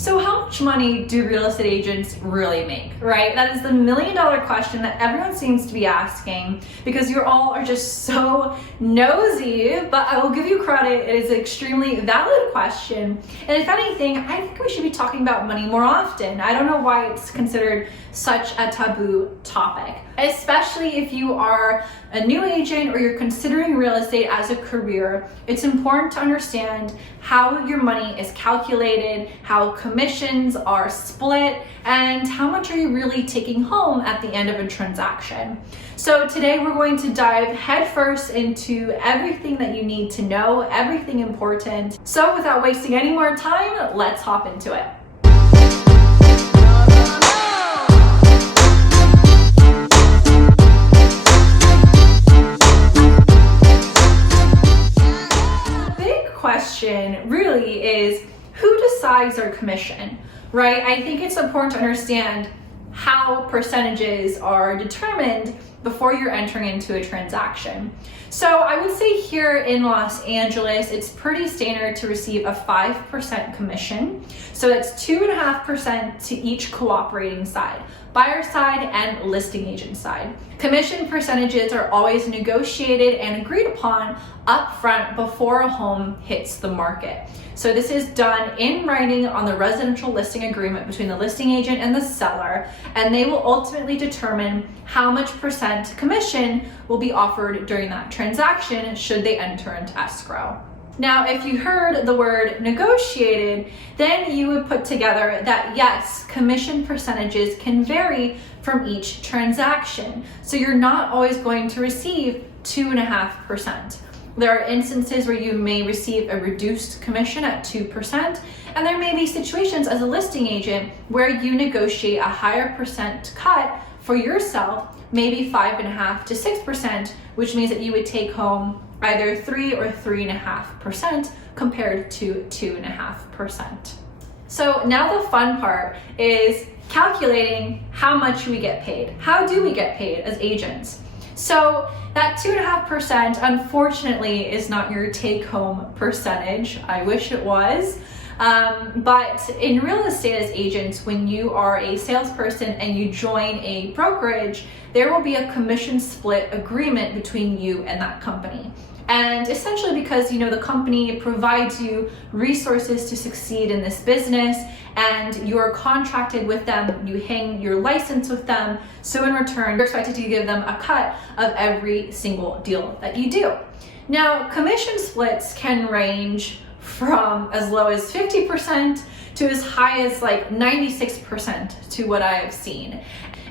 So how much money do real estate agents really make, right? That is the million-dollar question that everyone seems to be asking because you all are just so nosy, but I will give you credit, it is an extremely valid question. And if anything, I think we should be talking about money more often. I don't know why it's considered such a taboo topic, especially if you are a new agent or you're considering real estate as a career. It's important to understand how your money is calculated, how commissions are split, and how much are you really taking home at the end of a transaction. So today we're going to dive headfirst into everything that you need to know, everything important. So without wasting any more time, let's hop into it. Question really is, who decides our commission, right? I think it's important to understand how percentages are determined before you're entering into a transaction. So I would say here in Los Angeles, it's pretty standard to receive a 5% commission. So that's 2.5% to each cooperating side, buyer side and listing agent side. Commission percentages are always negotiated and agreed upon upfront before a home hits the market. So this is done in writing on the residential listing agreement between the listing agent and the seller, and they will ultimately determine how much percent commission will be offered during that transaction should they enter into escrow. Now, if you heard the word negotiated, then you would put together that yes, commission percentages can vary from each transaction. So you're not always going to receive 2.5%. There are instances where you may receive a reduced commission at 2%, and there may be situations as a listing agent where you negotiate a higher percent cut for yourself, maybe 5.5% to 6%, which means that you would take home either 3 or 3.5% compared to 2.5%. So now the fun part is calculating how much we get paid. How do we get paid as agents? So that 2.5% unfortunately is not your take-home percentage. I wish it was. But in real estate as agents, when you are a salesperson and you join a brokerage, there will be a commission split agreement between you and that company. And essentially because the company provides you resources to succeed in this business and you're contracted with them, you hang your license with them, so in return you're expected to give them a cut of every single deal that you do. Now, commission splits can range from as low as 50% to as high as like 96% to what I have seen.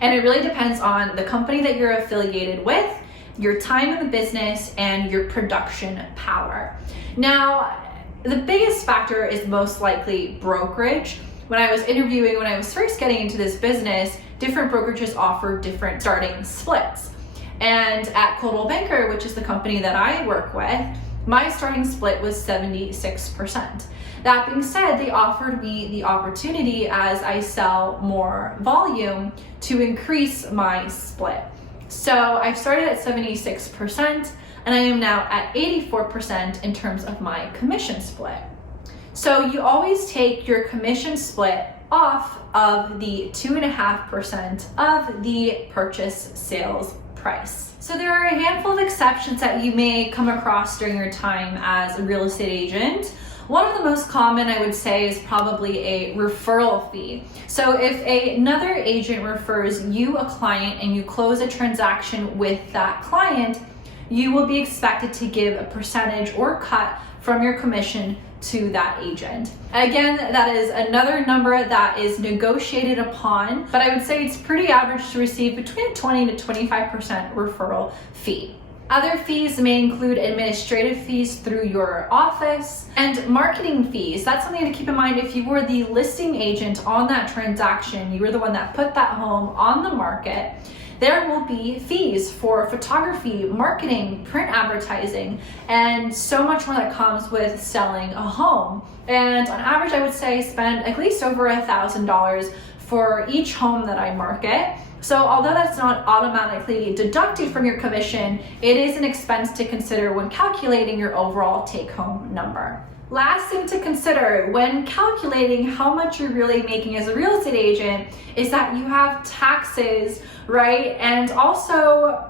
And it really depends on the company that you're affiliated with, your time in the business, and your production power. Now, the biggest factor is most likely brokerage. When I was first getting into this business, different brokerages offer different starting splits. And at Coldwell Banker, which is the company that I work with, my starting split was 76%. That being said, they offered me the opportunity as I sell more volume to increase my split. So I started at 76% and I am now at 84% in terms of my commission split. So you always take your commission split off of the 2.5% of the purchase sales price. So there are a handful of exceptions that you may come across during your time as a real estate agent. One of the most common, I would say, is probably a referral fee. So if another agent refers you a client and you close a transaction with that client, you will be expected to give a percentage or cut from your commission to that agent. Again, that is another number that is negotiated upon, but I would say it's pretty average to receive between 20 to 25% referral fee. Other fees may include administrative fees through your office and marketing fees. That's something to keep in mind. If you were the listing agent on that transaction, you were the one that put that home on the market, there will be fees for photography, marketing, print advertising, and so much more that comes with selling a home. And on average, I would say spend at least over $1,000 for each home that I market. So although that's not automatically deducted from your commission, it is an expense to consider when calculating your overall take-home number. Last thing to consider when calculating how much you're really making as a real estate agent is that you have taxes, right? And also,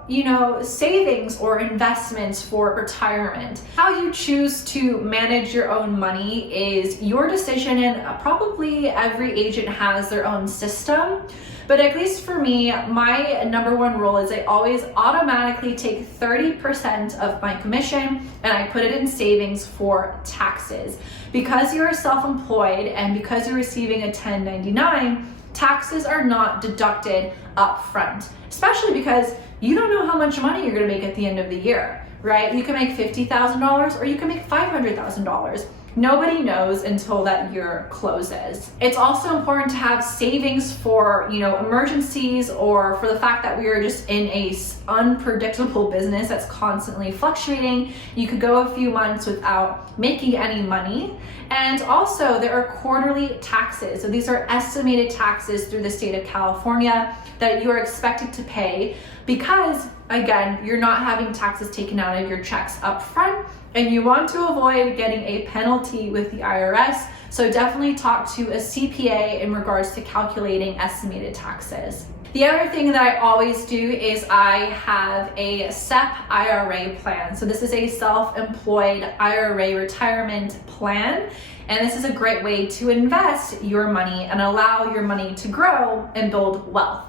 savings or investments for retirement. How you choose to manage your own money is your decision, and probably every agent has their own system. But at least for me, my number one rule is I always automatically take 30% of my commission and I put it in savings for taxes. Because you're self-employed and because you're receiving a 1099, taxes are not deducted up front, especially because you don't know how much money you're gonna make at the end of the year, right? You can make $50,000 or you can make $500,000. Nobody knows until that year closes. It's also important to have savings for, emergencies, or for the fact that we are just in a unpredictable business that's constantly fluctuating. You could go a few months without making any money. And also there are quarterly taxes. So these are estimated taxes through the state of California that you are expected to pay because, again, you're not having taxes taken out of your checks up front, and you want to avoid getting a penalty with the IRS. So definitely talk to a CPA in regards to calculating estimated taxes. The other thing that I always do is I have a SEP IRA plan. So this is a self-employed IRA retirement plan. And this is a great way to invest your money and allow your money to grow and build wealth.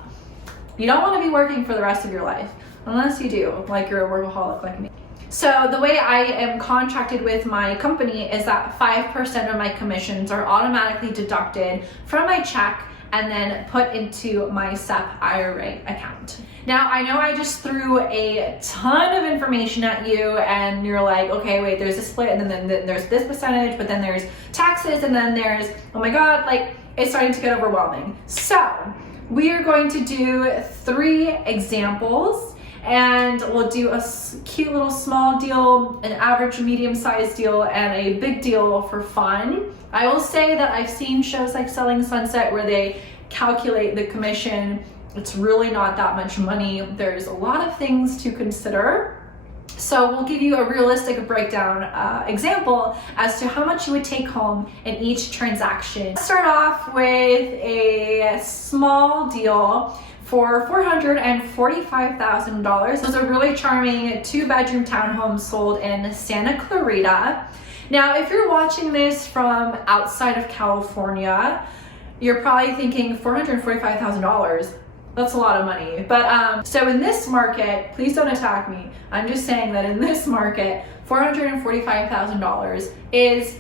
You don't want to be working for the rest of your life, unless you do, like you're a workaholic like me. So the way I am contracted with my company is that 5% of my commissions are automatically deducted from my check and then put into my SEP IRA account. Now, I know I just threw a ton of information at you and you're like, okay, wait, there's a split and then there's this percentage, but then there's taxes and then there's, oh my God, like it's starting to get overwhelming. So we are going to do 3 examples, and we'll do a cute little small deal, an average medium-sized deal, and a big deal for fun. I will say that I've seen shows like Selling Sunset where they calculate the commission. It's really not that much money. There's a lot of things to consider. So we'll give you a realistic breakdown example as to how much you would take home in each transaction. Let's start off with a small deal for $445,000. It was a really charming 2-bedroom townhome sold in Santa Clarita. Now, if you're watching this from outside of California, you're probably thinking $445,000. That's a lot of money. But so in this market, please don't attack me. I'm just saying that in this market, $445,000 is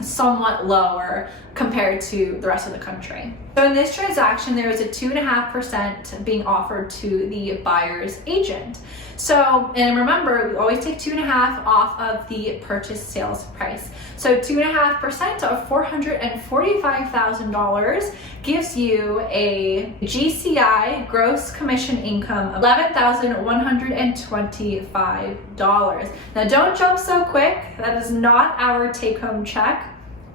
somewhat lower compared to the rest of the country. So in this transaction, there was a 2.5% being offered to the buyer's agent. So, and remember, we always take 2.5% off of the purchase sales price. So 2.5% of $445,000 gives you a GCI, gross commission income, of $11,125. Now don't jump so quick. That is not our take-home check.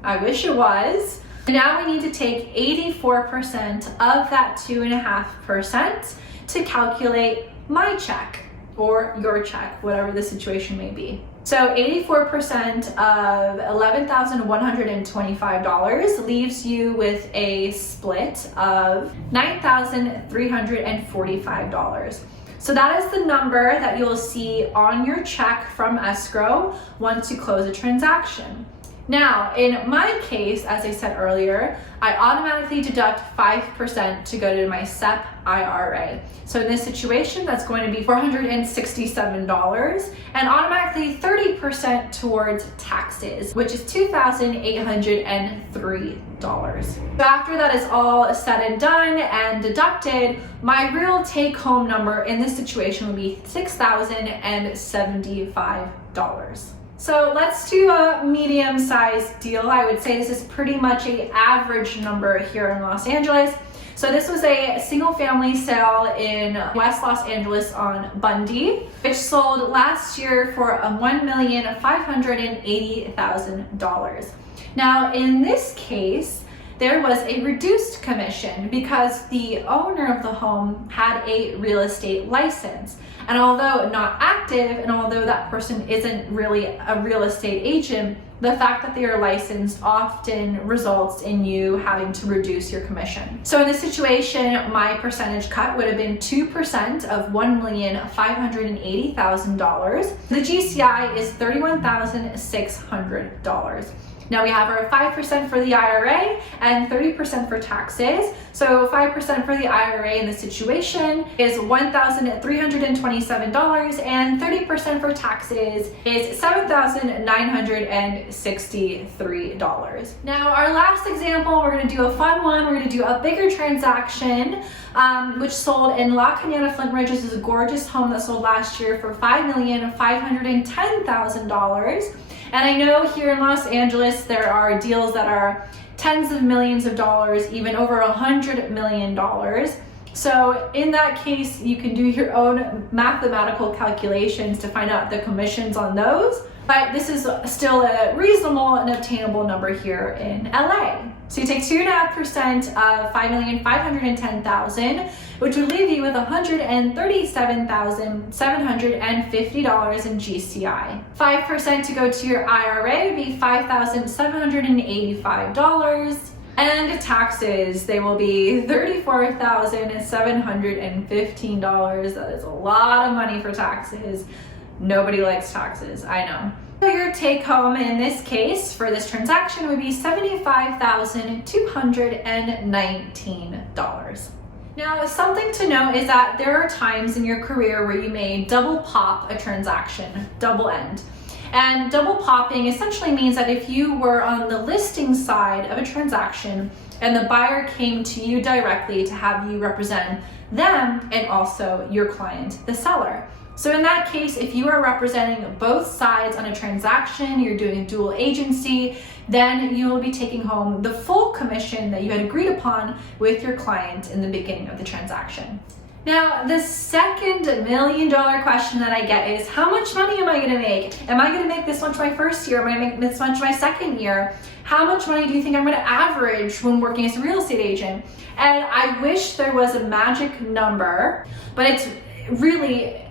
I wish it was. Now we need to take 84% of that 2.5% to calculate my check or your check, whatever the situation may be. So 84% of $11,125 leaves you with a split of $9,345. So that is the number that you'll see on your check from escrow once you close a transaction. Now, in my case, as I said earlier, I automatically deduct 5% to go to my SEP IRA. So in this situation, that's going to be $467 and automatically 30% towards taxes, which is $2,803. So after that is all said and done and deducted, my real take-home number in this situation would be $6,075. So let's do a medium-sized deal. I would say this is pretty much an average number here in Los Angeles. So this was a single-family sale in West Los Angeles on Bundy, which sold last year for $1,580,000. Now, in this case, there was a reduced commission because the owner of the home had a real estate license. And although not active, and although that person isn't really a real estate agent, the fact that they are licensed often results in you having to reduce your commission. So in this situation, my percentage cut would have been 2% of $1,580,000. The GCI is $31,600. Now we have our 5% for the IRA and 30% for taxes. So 5% for the IRA in this situation is $1,327, and 30% for taxes is $7,963. Now our last example, we're gonna do a fun one. We're gonna do a bigger transaction, which sold in La Cañada, Flint Ridge. This is a gorgeous home that sold last year for $5,510,000. And I know here in Los Angeles, there are deals that are tens of millions of dollars, even over $100 million. So in that case, you can do your own mathematical calculations to find out the commissions on those. But this is still a reasonable and obtainable number here in LA. So you take 2.5% of $5,510,000, which would leave you with $137,750 in GCI. 5% to go to your IRA would be $5,785. And taxes, they will be $34,715. That is a lot of money for taxes. Nobody likes taxes, I know. So your take home in this case for this transaction would be $75,219. Now, something to note is that there are times in your career where you may double pop a transaction, double end. And double popping essentially means that if you were on the listing side of a transaction and the buyer came to you directly to have you represent them and also your client, the seller. So in that case, if you are representing both sides on a transaction, you're doing dual agency, then you will be taking home the full commission that you had agreed upon with your client in the beginning of the transaction. Now, the second $1 million question that I get is, how much money am I gonna make? Am I gonna make this much my first year? Am I gonna make this much my second year? How much money do you think I'm gonna average when working as a real estate agent? And I wish there was a magic number, but it's really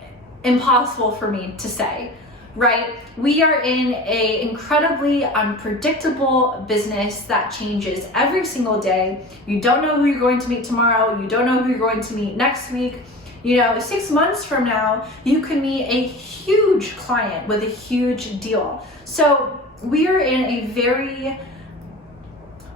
impossible for me to say, right? We are in an incredibly unpredictable business that changes every single day. You don't know who you're going to meet tomorrow. You don't know who you're going to meet next week. You know, 6 months from now, you can meet a huge client with a huge deal. So we are in a very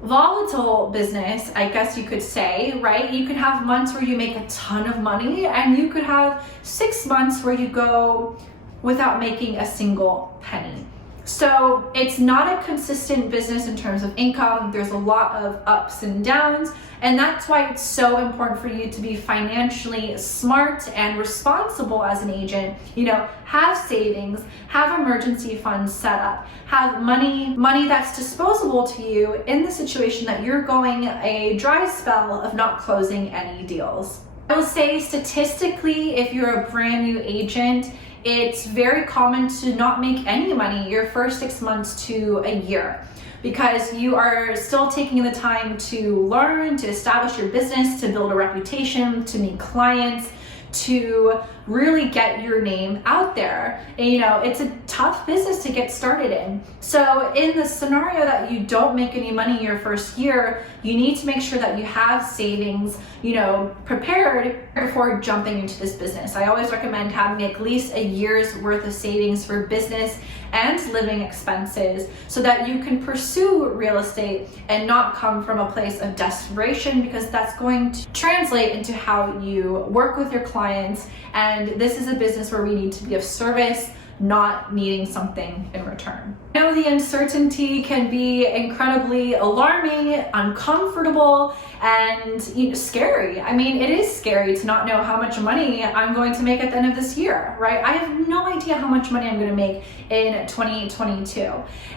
volatile business, I guess you could say, right? You could have months where you make a ton of money, and you could have 6 months where you go without making a single penny. So it's not a consistent business in terms of income. There's a lot of ups and downs, and that's why it's so important for you to be financially smart and responsible as an agent. You know, have savings, have emergency funds set up, have money that's disposable to you in the situation that you're going a dry spell of not closing any deals. I will say statistically, if you're a brand new agent, it's very common to not make any money your first 6 months to a year, because you are still taking the time to learn, to establish your business, to build a reputation, to meet clients, to really get your name out there. And, you know, it's a tough business to get started in. So in the scenario that you don't make any money your first year, you need to make sure that you have savings, you know, prepared before jumping into this business. I always recommend having at least a year's worth of savings for business and living expenses so that you can pursue real estate and not come from a place of desperation, because that's going to translate into how you work with your clients. And this is a business where we need to be of service, not needing something in return. I know the uncertainty can be incredibly alarming, uncomfortable, and scary. I mean, it is scary to not know how much money I'm going to make at the end of this year, right? I have no idea how much money I'm going to make in 2022.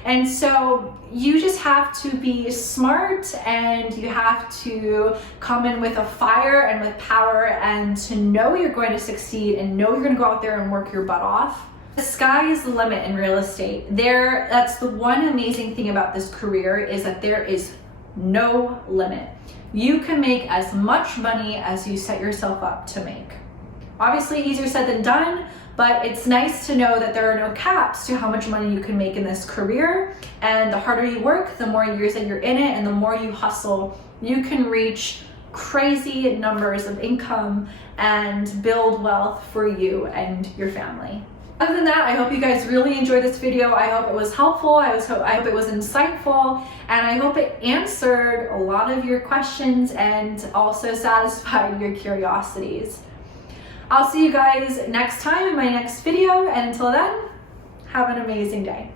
And so you just have to be smart, and you have to come in with a fire and with power, and to know you're going to succeed and know you're going to go out there and work your butt off. The sky is the limit in real estate. That's the one amazing thing about this career, is that there is no limit. You can make as much money as you set yourself up to make. Obviously easier said than done, but it's nice to know that there are no caps to how much money you can make in this career. And the harder you work, the more years that you're in it, and the more you hustle, you can reach crazy numbers of income and build wealth for you and your family. Other than that, I hope you guys really enjoyed this video. I hope it was helpful. I hope it was insightful, and I hope it answered a lot of your questions and also satisfied your curiosities. I'll see you guys next time in my next video, and until then, have an amazing day.